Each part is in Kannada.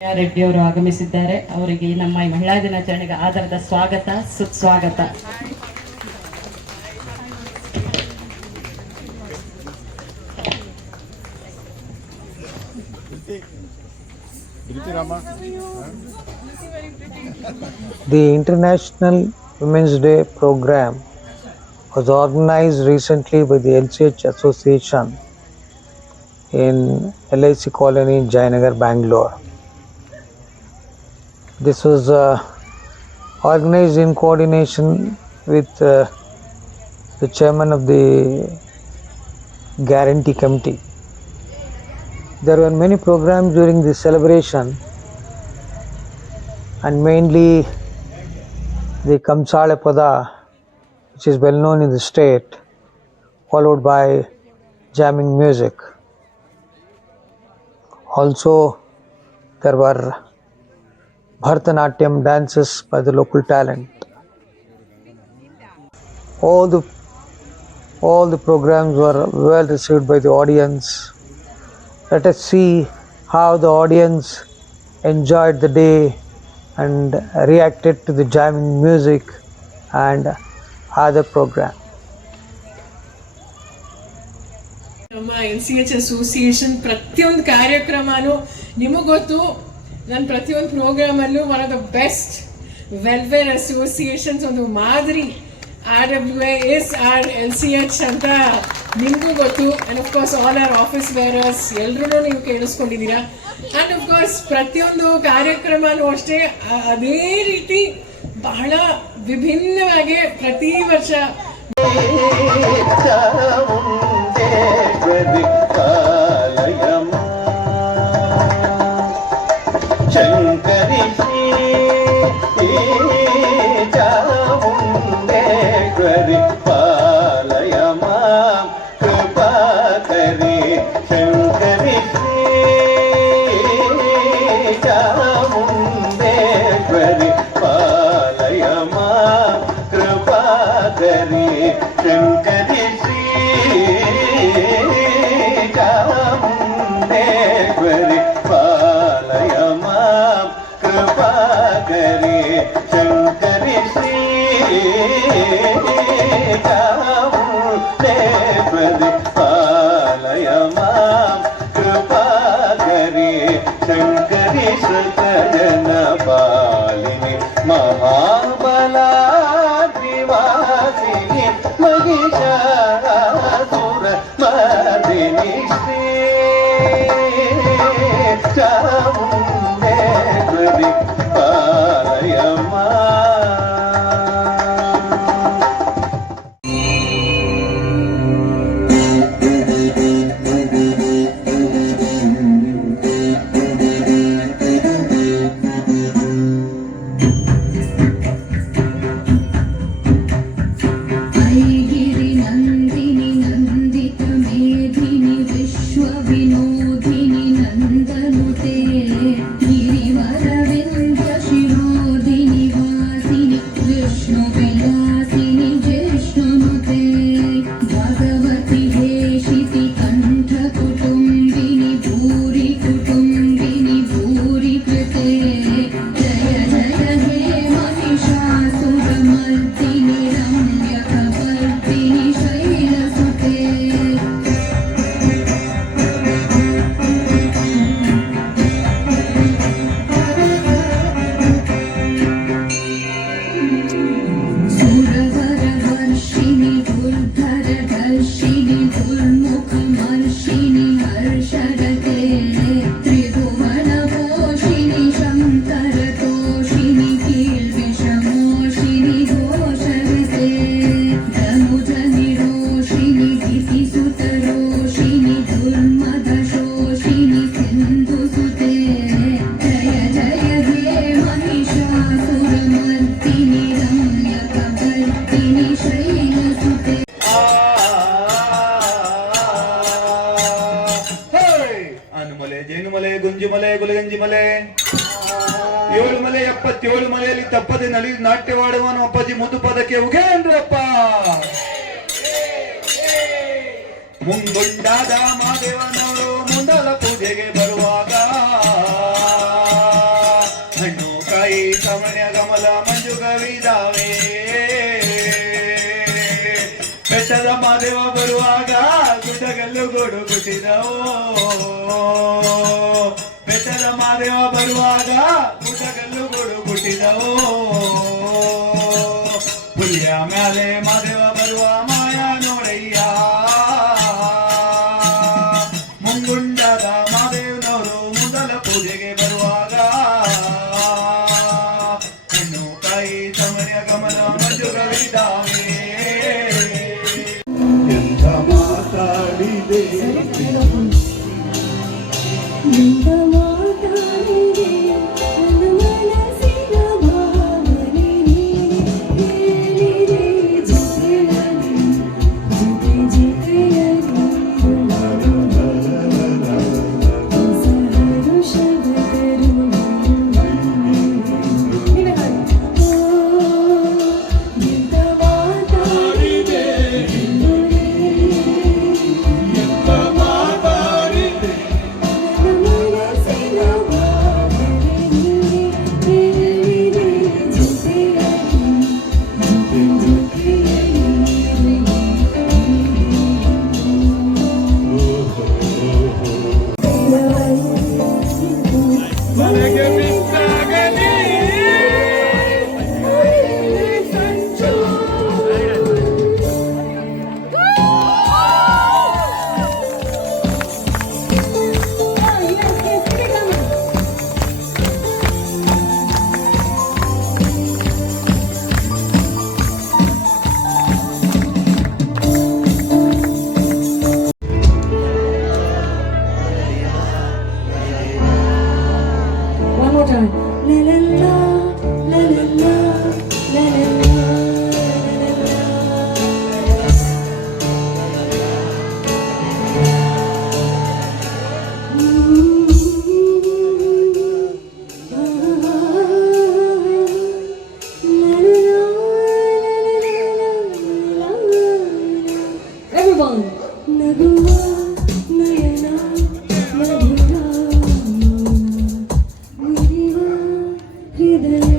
ರೆಡ್ಡಿ ಅವರು ಆಗಮಿಸಿದ್ದಾರೆ. ಅವರಿಗೆ ನಮ್ಮ ಈ ಮಹಿಳಾ ದಿನಾಚರಣೆಗೆ ಆಧಾರದ ಸ್ವಾಗತ ಸುಸ್ವಾಗತ. The International Women's Day program was organized recently by the LCH Association in LIC Colony, Jayanagar, Bangalore. This was organized in coordination with the chairman of the Guarantee Committee. There were many programs during this celebration, and mainly the Kamsale Pada, which is well known in the state, followed by jamming music. Also, there were Bharatanatyam dances by the local talent. All the programs were well received by the audience. Let us see how the audience enjoyed the day and reacted to the jamming music and other programs. ನಮ್ಮ LCH ಅಸೋಸಿಯೇಷನ್ ಪ್ರತಿಯೊಂದು ಕಾರ್ಯಕ್ರಮನೂ ನಿಮಗೆ ಗೊತ್ತು. ನನ್ನ ಪ್ರತಿಯೊಂದು ಪ್ರೋಗ್ರಾಮಲ್ಲೂ one of the best welfare ಅಸೋಸಿಯೇಷನ್ಸ್, ಒಂದು ಮಾದರಿ RWA ಇಸ್ ಆರ್ LCH ಅಂತ ನಿಮಗೂ ಗೊತ್ತು. And of course all our office bearers ಎಲ್ಲರೂ ನೀವು ಕೇಳಿಸ್ಕೊಂಡಿದ್ದೀರಾ. ಆ್ಯಂಡ್ ಆಫ್ ಕೋರ್ಸ್ ಪ್ರತಿಯೊಂದು ಕಾರ್ಯಕ್ರಮನೂ ಅಷ್ಟೇ ಅದೇ ರೀತಿ ಬಹಳ ವಿಭಿನ್ನವಾಗಿ ಪ್ರತಿ ವರ್ಷ ಗುಂಜಿಮಲೆ ಗುಲಗಂಜಿಮಲೆ 7 ಮಲೆ 77 ಮಲೆಯಲ್ಲಿ ತಪ್ಪದೆ ನಾಟ್ಯವಾಡುವನು ಅಪ್ಪಾಜಿ ಮುದ್ದು ಪದಕ್ಕೆ ಉಗೇಂದ್ರಪ್ಪ. ಮುಂಗುಂಡಾದ ಮಾದೇವನವರು ಮುಂದಲ ಪೂಜೆಗೆ ಬರುವಾಗ ಮಂಜು ಕವಿದಾವೆ ಬೆಟ್ಟದ ಮಾದೇವ ಬರುವಾಗ ಗುಡ್ಡಗಲ್ಲು ಗೋಡು ಕುಟ್ಟಿದವೋ ಬೆಟ್ಟದ ಮಾದೇವ ಬರುವಾಗ ಗುಡ್ಡಗಲ್ಲು ಗೋಡು ಕುಟ್ಟಿದವೋ ಹುಲಿಯ ಮ್ಯಾಲೆ ಮಾದೇವ ಬರುವ ಮಾಯ ನೋಡಯ್ಯ ಮುಂಗುಂಡದ ಮಾದೇವನವರು ಮೊದಲ ಪೂಜೆಗೆ ಬರುವಾಗ ಹೆಣ್ಣು ಕಾಯಿ ಸಮಯ ಗಮನ ಮಂಜು ಕವಿದಾವೆ ಎಂತ ಮಾತಾಡಿದೆ One more time. La la la, la la la, la la la, la la la. Everyone. Naguwa, nayana, madhura. ಹೃದಯ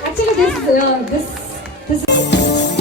Actually, this